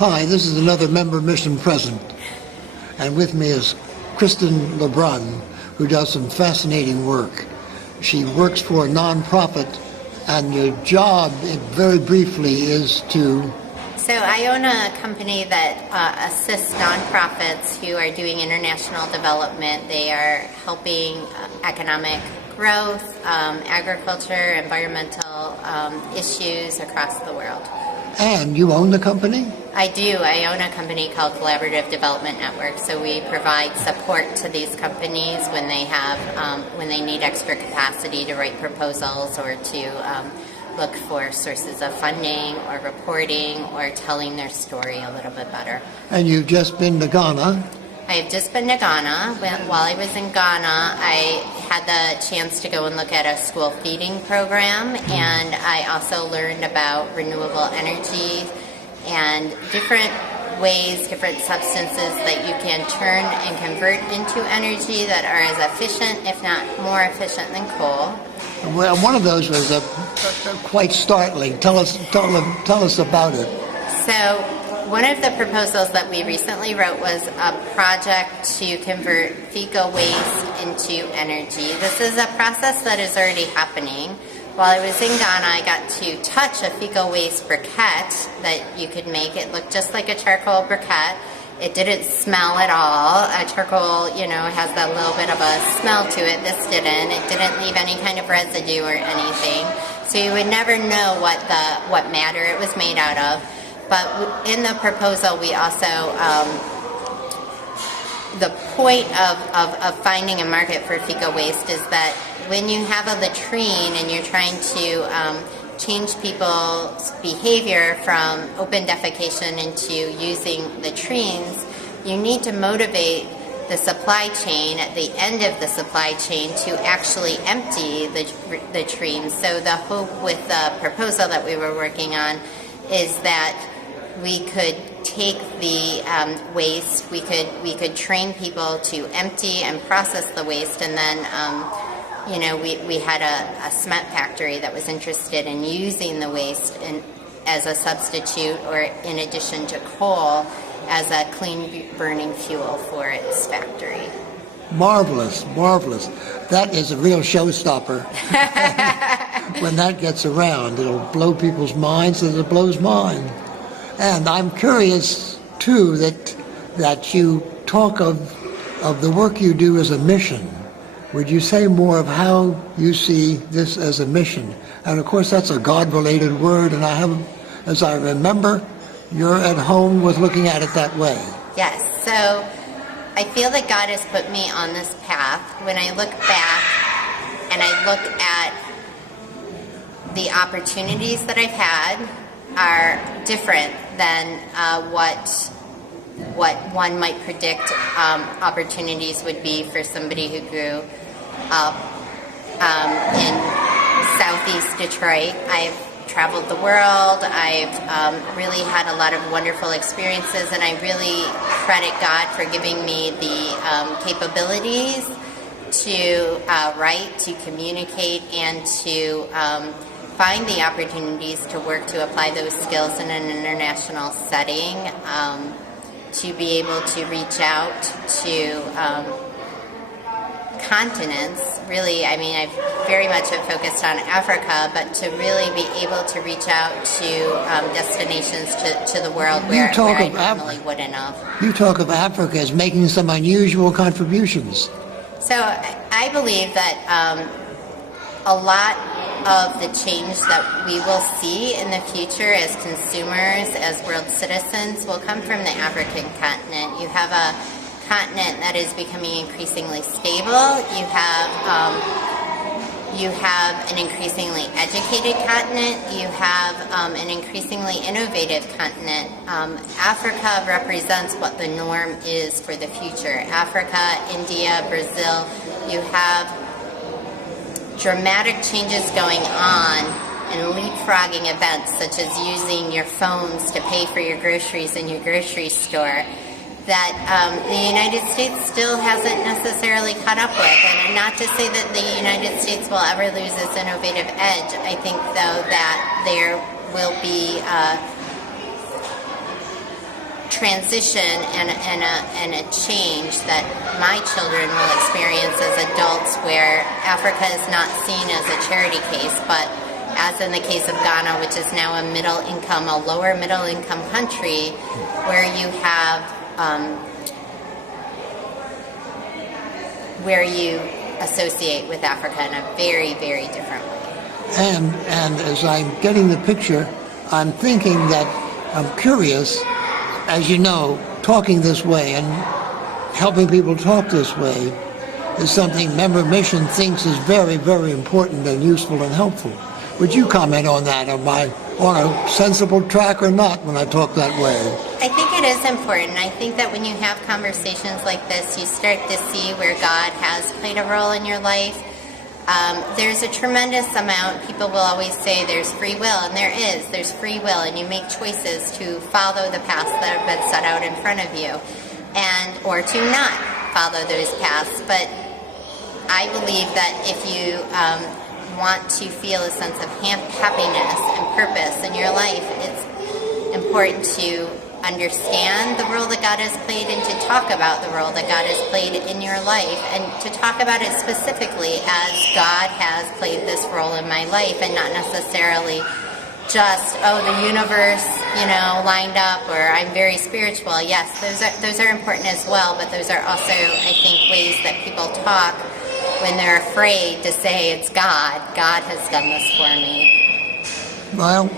Hi, this is another member mission present, and with me is Kristin Lobron, who does some fascinating work. She works for a nonprofit, and your job, very briefly, is to... So I own a company that assists nonprofits who are doing international development. They are helping economic growth, agriculture, environmental issues across the world. And you own the company? I do. I own a company called Collaborative Development Network. So we provide support to these companies when they have when they need extra capacity to write proposals or to look for sources of funding or reporting or telling their story a little bit better. And you've just been to Ghana. I've just been to Ghana. While I was in Ghana, I had the chance to go and look at a school feeding program, and I also learned about renewable energy and different ways, different substances that you can turn and convert into energy that are as efficient, if not more efficient than coal. Well, one of those was quite startling. Tell us about it. So one of the proposals that we recently wrote was a project to convert fecal waste into energy. This is a process that is already happening. While I was in Ghana, I got to touch a fecal waste briquette that you could make. It looked just like a charcoal briquette. It didn't smell at all. Charcoal, has that little bit of a smell to it. This didn't. It didn't leave any kind of residue or anything. So you would never know what matter it was made out of. But in the proposal, we also, the point of finding a market for fecal waste is that when you have a latrine and you're trying to change people's behavior from open defecation into using latrines, you need to motivate the supply chain at the end of the supply chain to actually empty the latrines. So the hope with the proposal that we were working on is that we could take the waste, we could train people to empty and process the waste, and then we had a cement factory that was interested in using the waste as a substitute or in addition to coal as a clean burning fuel for its factory. Marvelous, marvelous. That is a real showstopper. When that gets around, it'll blow people's minds as it blows mine. And I'm curious, too, that you talk of the work you do as a mission. Would you say more of how you see this as a mission? And, of course, that's a God-related word, and as I remember, you're at home with looking at it that way. Yes. So I feel that God has put me on this path. When I look back and I look at the opportunities that I've had, are different than what one might predict opportunities would be for somebody who grew up in Southeast Detroit. I've traveled the world. I've really had a lot of wonderful experiences, and I really credit God for giving me the capabilities to write, to communicate, and to find the opportunities to work to apply those skills in an international setting, to be able to reach out to continents. Really, I very much have focused on Africa, but to really be able to reach out to destinations to the world where I normally wouldn't have. You talk of Africa as making some unusual contributions. So I believe that a lot of the change that we will see in the future as consumers, as world citizens, will come from the African continent. You have a continent that is becoming increasingly stable. You have an increasingly educated continent. You have an increasingly innovative continent. Africa represents what the norm is for the future. Africa, India, Brazil, you have dramatic changes going on and leapfrogging events such as using your phones to pay for your groceries in your grocery store that the United States still hasn't necessarily caught up with. And not to say that the United States will ever lose its innovative edge. I think, though, that there will be transition and a change that my children will experience as adults, where Africa is not seen as a charity case, but as in the case of Ghana, which is now a lower middle income country, where you have where you associate with Africa in a very, very different way. And as I'm getting the picture, I'm thinking that I'm curious, as you know, talking this way and helping people talk this way is something Member Mission thinks is very, very important and useful and helpful. Would you comment on that? Am I on a sensible track or not when I talk that way? I think it is important. I think that when you have conversations like this, you start to see where God has played a role in your life. There's a tremendous amount. People will always say there's free will, and there's free will, and you make choices to follow the paths that have been set out in front of you, or to not follow those paths. But I believe that if you want to feel a sense of happiness and purpose in your life, it's important to understand the role that God has played and to talk about the role that God has played in your life, and to talk about it specifically as God has played this role in my life, and not necessarily just, the universe, lined up, or I'm very spiritual. Yes, those are important as well, but those are also, I think, ways that people talk when they're afraid to say it's God. God has done this for me. Well,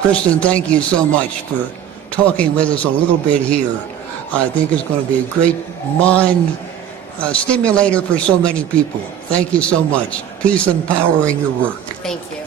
Kristin, thank you so much for talking with us a little bit here. I think it's going to be a great mind stimulator for so many people. Thank you so much. Peace and power in your work. Thank you.